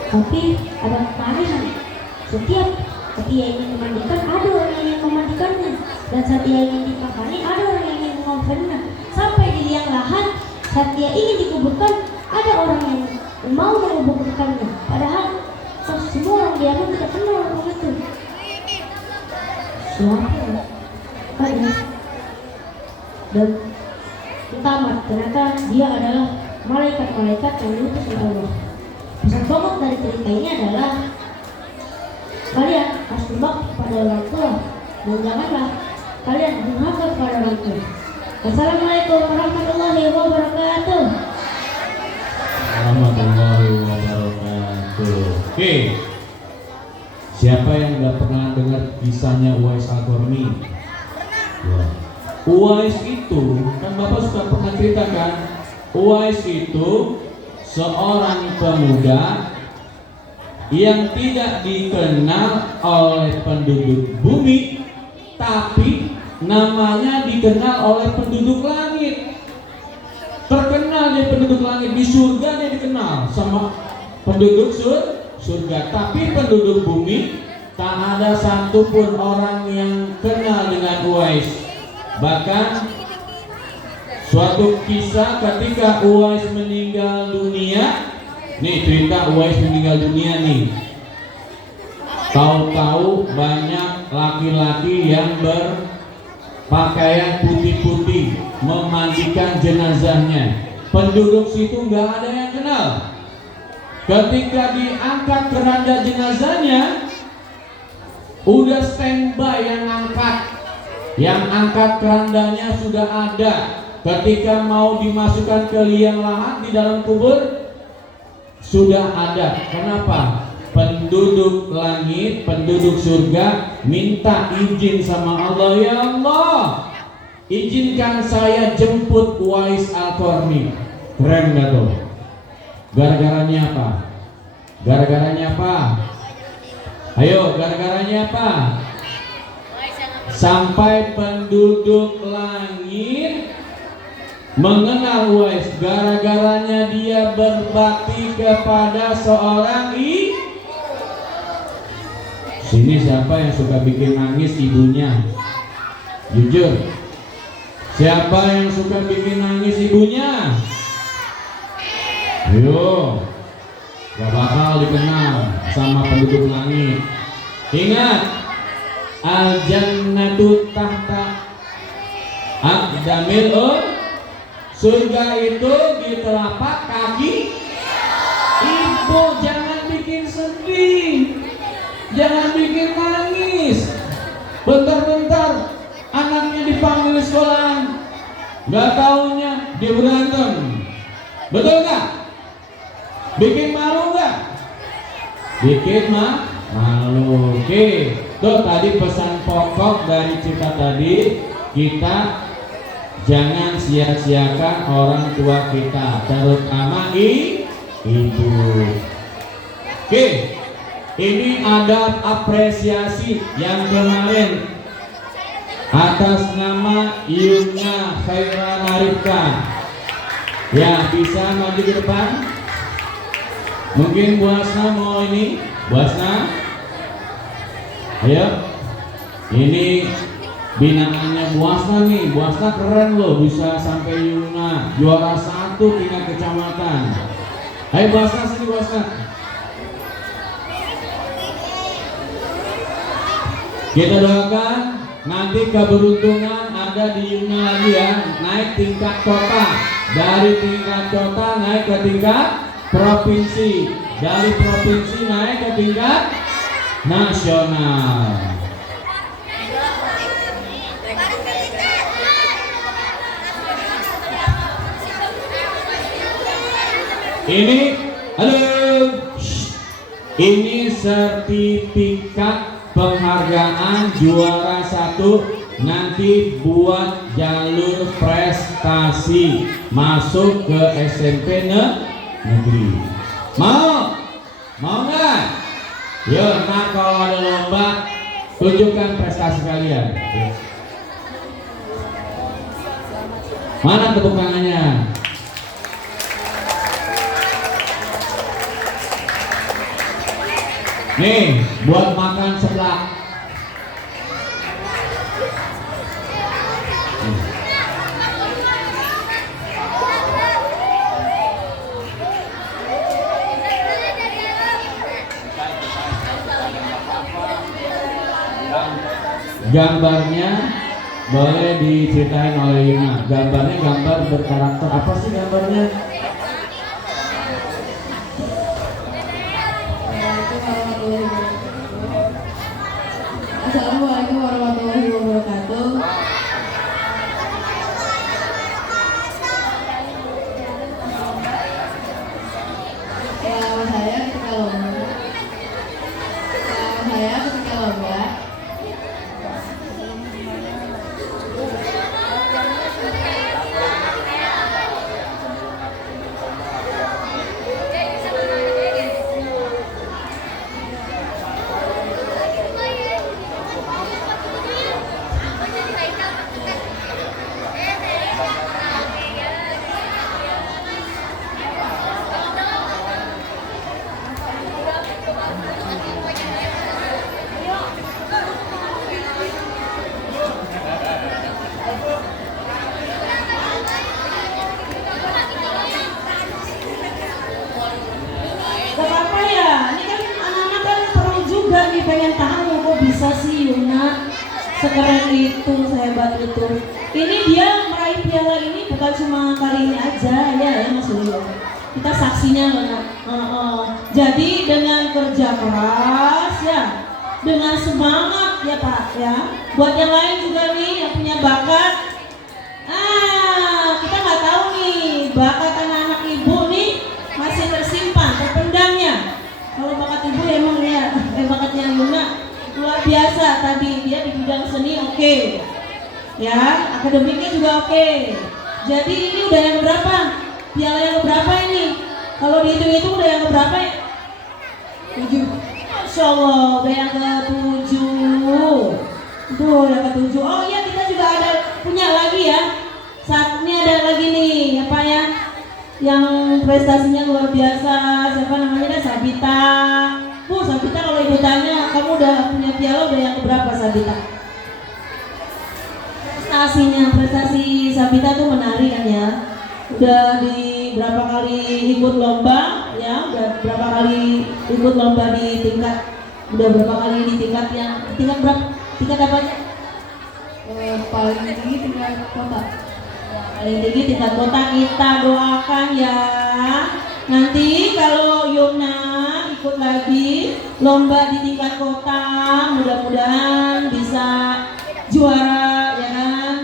Tapi ada keanehan. Setiap ia ingin memandikan, ada orang yang ingin memandikannya, dan saat ia ingin dikafani, ada orang yang ingin mengkafannya. Sampai di liang lahat, saat dia ingin dikuburkan, ada orang yang mau menguburkannya. Padahal semua orang dia pun tidak kenal orang itu. Siapa? Ada. Dan tamat, ternyata dia adalah malaikat-malaikat yang diutus oleh Allah. Pesan pokok dari cerita ini adalah kalian harus berbakti kepada orang tua dan janganlah kalian durhaka kepada orang tua. Assalamualaikum warahmatullahi wabarakatuh. Warahmatullahi wabarakatuh. Oke, siapa yang nggak pernah dengar kisahnya Uwais Al-Qarni? Ya. Uwais itu kan Bapak sudah pernah ceritakan. Uwais itu seorang pemuda yang tidak dikenal oleh penduduk bumi, tapi namanya dikenal oleh penduduk langit. Terkenal dia penduduk langit, di surga dia dikenal sama penduduk surga, tapi penduduk bumi tak ada satupun orang yang kenal dengan Uwais. Bahkan suatu kisah ketika Uwais meninggal dunia, nih cerita Uwais meninggal dunia nih. Tahu-tahu banyak laki-laki yang berpakaian putih-putih memandikan jenazahnya. penduduk situ nggak ada yang kenal. Ketika diangkat keranda jenazahnya, udah standby yang angkat kerandanya sudah ada. Ketika mau dimasukkan ke liang lahat di dalam kubur, sudah ada. Kenapa? Penduduk langit, penduduk surga minta izin sama Allah, ya Allah, izinkan saya jemput Uwais Al-Qarni. Keren gak tuh? Gara-garanya apa? Gara-garanya apa? Ayo, gara-garanya apa? Sampai penduduk langit mengenal Uwais, gara-garanya dia berbakti kepada seorang ibu. Sini siapa yang suka bikin nangis ibunya? Jujur. Siapa yang suka bikin nangis ibunya? Ayo, gak bakal dikenal sama penduduk langit. Ingat, al-jannatu tahta aqdamil surga itu di telapak kaki ibu. Jangan bikin sedih, jangan bikin nangis. Bentar-bentar anaknya dipanggil sekolah, gak taunya dia berantem. Betul gak? Bikin malu gak? Bikin malu. Oke, tuh tadi pesan pokok dari cerita tadi, kita jangan sia-siakan orang tua kita, terutama ibu. Oke, ini ada apresiasi yang kemarin atas nama Yumna Khaira Marifka. Ya, bisa maju ke depan. Mungkin Bu Hasna mau ini, Bu Hasna. Ayo, ini binaannya Bu Hasna nih. Bu Hasna keren loh, bisa sampai Yumna juara 1 tingkat kecamatan. Ayo Bu Hasna, sini Bu Hasna. Kita doakan nanti keberuntungan ada di Yumna lagi ya, naik tingkat kota, dari tingkat kota naik ke tingkat provinsi, dari provinsi naik ke tingkat nasional. Ini, ini sertifikat penghargaan juara 1 nanti buat jalur prestasi masuk ke SMP negeri. Mau nggak? Yuk, nah kalau ada lomba tunjukkan prestasi kalian. Mana tepuk tangannya? Nih, buat makan seblak. Gambarnya boleh diceritain oleh Yuna. Gambarnya gambar berkarakter apa sih gambarnya? Assalamualaikum warahmatullahi wabarakatuh. Pengalaman saya ketika lomba. itu, sehebat itu. Ini dia meraih piala ini bukan cuma kali ini aja ya Mas Leo. Kita saksinya loh. Jadi dengan kerja keras ya, dengan semangat ya Pak ya. Buat yang lain juga nih yang punya bakat. Kita nggak tahu nih bakat anak-anak ibu nih masih tersimpan, terpendamnya. Kalau bakat ibu emang ya, bakatnya Yuna luar biasa tadi, dia di bidang seni oke. Ya, akademiknya juga oke. Jadi ini udah yang berapa? Piala yang berapa ini? Kalau dihitung-hitung udah yang berapa ya? 7. Masya Allah, udah yang ke-7. Tuh, yang ke-7. Oh iya, kita juga ada punya lagi ya. Saat ini ada lagi nih, apa ya? Yang prestasinya luar biasa. Siapa namanya? Sabita. Bu, Sabita kalau ibu tanya, kamu udah punya piala udah yang berapa Sabita? Prestasi Sabita tuh menarik kan ya. Udah di berapa kali ikut lomba ya, udah berapa kali ikut lomba di tingkat, udah berapa kali di tingkat berapa? Tingkat apa aja? Paling tinggi tingkat kota. Paling tinggi tingkat kota. Kita doakan ya. Nanti kalau Yumna ikut lagi lomba di tingkat kota, mudah-mudahan bisa juara ya kan,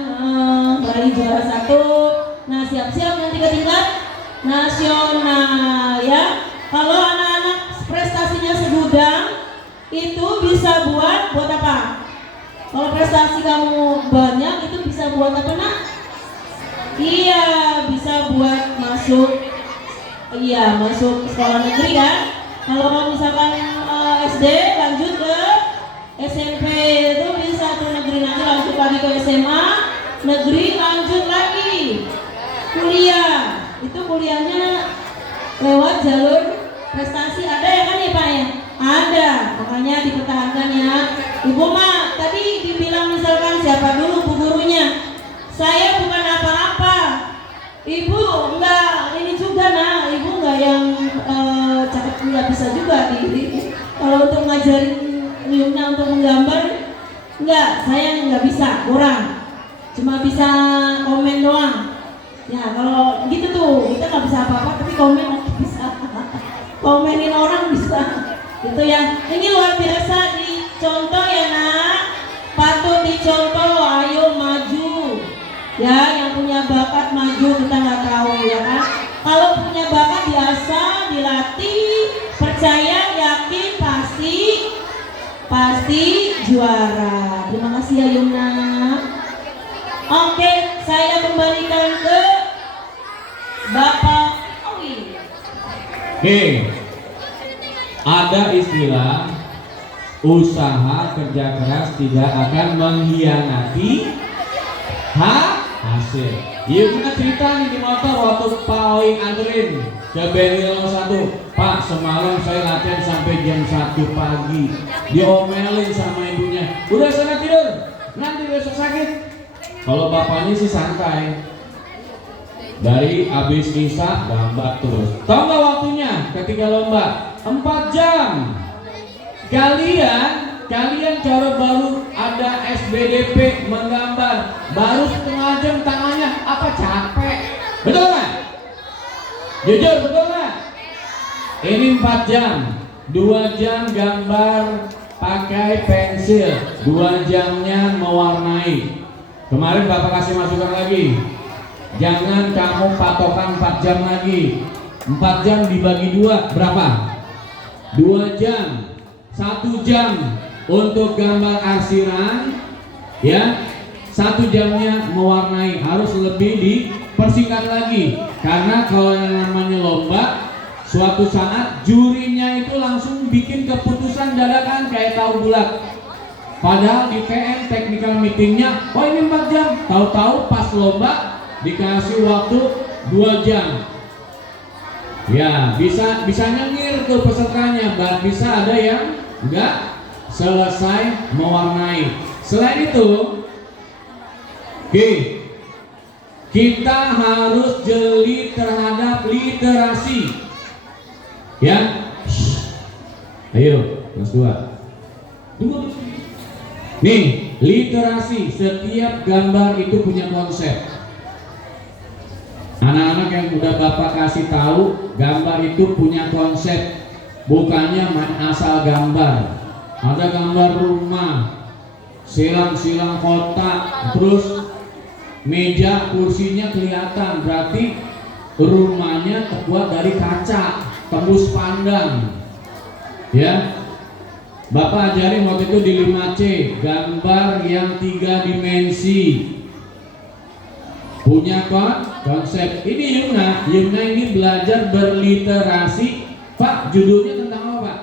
meraih juara 1. Nah siap-siap nanti ke tingkat nasional ya. Kalau anak-anak prestasinya segudang itu bisa buat apa? Kalau prestasi kamu banyak itu bisa buat apa nak? Iya, bisa buat masuk sekolah negeri ya. Kalau misalkan SD lanjut ke SMP itu bisa tuh negeri, nanti lanjut lagi ke SMA negeri, lanjut lagi kuliah. Itu kuliahnya lewat jalur prestasi, ada ya kan ya Pak ya? Ada, makanya dipertahankan ya. Ibu mah tadi dibilang misalkan siapa dulu bu gurunya, saya bukan apa-apa. Ibu enggak ini juga nah, ibu enggak yang cakep, enggak bisa juga kalau untuk ngajarin Yumna untuk menggambar, enggak, saya enggak bisa, kurang. Cuma bisa komen doang. Ya kalau gitu tuh, kita nggak bisa apa-apa, tapi komen bisa. Komenin orang bisa. Itu ya. Ini luar biasa, dicontoh ya nak. Patut dicontoh, ayo maju. Ya, yang punya bakat maju, kita nggak tahu ya kan. Kalau punya bakat diasah, dilatih, percaya, yakin, pasti juara. Terima kasih ya Yumna. Oke, saya kembalikan ke Bapak Owi. Oke, ada istilah usaha kerja keras tidak akan mengkhianati hasil. Iya kita cerita nih di motor waktu Pak Owi anterin ke Benhil 1. Pak, semalam saya latihan sampai jam 1 pagi. Diomelin sama ibunya. Udah sana tidur, nanti besok sakit. Kalau bapaknya sih santai. Dari habis isya gambar terus. Tahu nggak waktunya ketika lomba? 4 jam. Kalian cara baru ada SBDP menggambar, baru setengah jam tangannya apa capek? Betul nggak? Jujur betul nggak? Ini 4 jam, 2 jam gambar pakai pensil, 2 jamnya mewarnai. Kemarin Bapak kasih masukan lagi, jangan kamu patokan 4 jam lagi. 4 jam dibagi 2 berapa? 2 jam. 1 jam untuk gambar arsiran, ya. 1 jamnya mewarnai, harus lebih dipersingkat lagi. Karena kalau yang namanya lomba, suatu saat jurinya itu langsung bikin keputusan dadakan kayak tahu bulat. Padahal di TN technical meetingnya, oh ini 4 jam. Tahu-tahu pas lomba dikasih waktu 2 jam. Ya bisa nyengir tuh pesertanya, bisa ada yang enggak selesai mewarnai. Selain itu, kita harus jeli terhadap literasi. Ya, ayo kelas 2. Nih, literasi, setiap gambar itu punya konsep. Anak-anak yang udah Bapak kasih tahu, gambar itu punya konsep, bukannya main asal gambar. Ada gambar rumah, silang-silang kotak, terus meja kursinya kelihatan, berarti rumahnya terbuat dari kaca, tembus pandang. Ya, Bapak ajarin waktu itu di 5C, gambar yang 3 dimensi, punya konsep. Ini Yumna ini belajar berliterasi. Pak, judulnya tentang apa, Pak?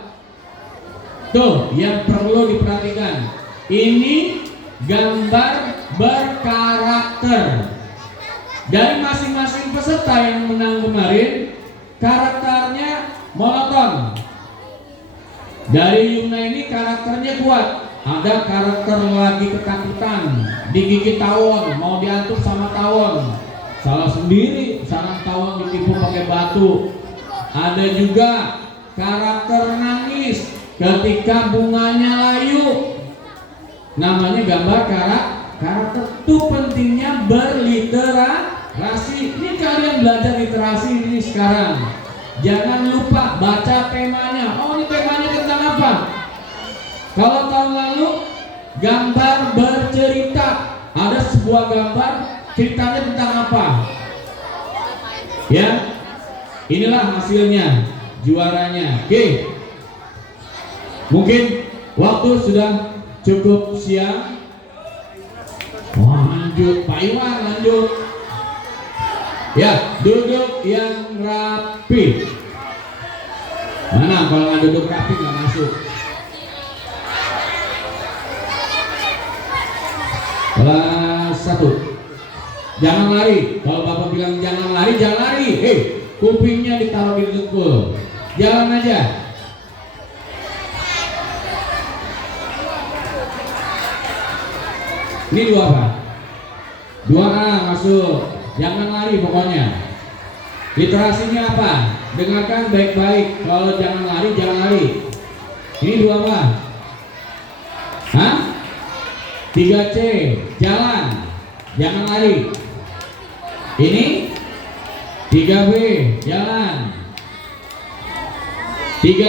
Tuh, yang perlu diperhatikan. Ini gambar berkarakter. Dari masing-masing peserta yang menang kemarin, karakternya monoton. Dari Yumna ini karakternya kuat. Ada karakter lagi ketakutan, digigit tawon, mau diatur sama tawon, salah sendiri, sarang tawon ditipu pakai batu. Ada juga karakter nangis ketika bunganya layu. Namanya gambar karakter. Itu pentingnya berliterasi. Ini kalian belajar literasi ini sekarang. Jangan lupa baca temanya. Oh, ini temanya tentang apa? Kalau tahun lalu gambar bercerita, ada sebuah gambar ceritanya tentang apa? Ya, inilah hasilnya, juaranya. Oke, mungkin waktu sudah cukup siang. Lanjut, Pak Iwan, lanjut. Ya, duduk yang rapi. Mana kalau nggak duduk rapi nggak masuk. Kelas 1. Jangan lari. Kalau Bapak bilang jangan lari, jangan lari. Kupingnya ditaruh di dengkul. Jalan aja. Ini 2 apa? 2A masuk. Jangan lari pokoknya. Literasinya apa? Dengarkan baik-baik. Kalau jangan lari, jangan lari. Ini 2 apa? Hah? 3C, jalan, jangan lari. Ini 3B, jalan. 3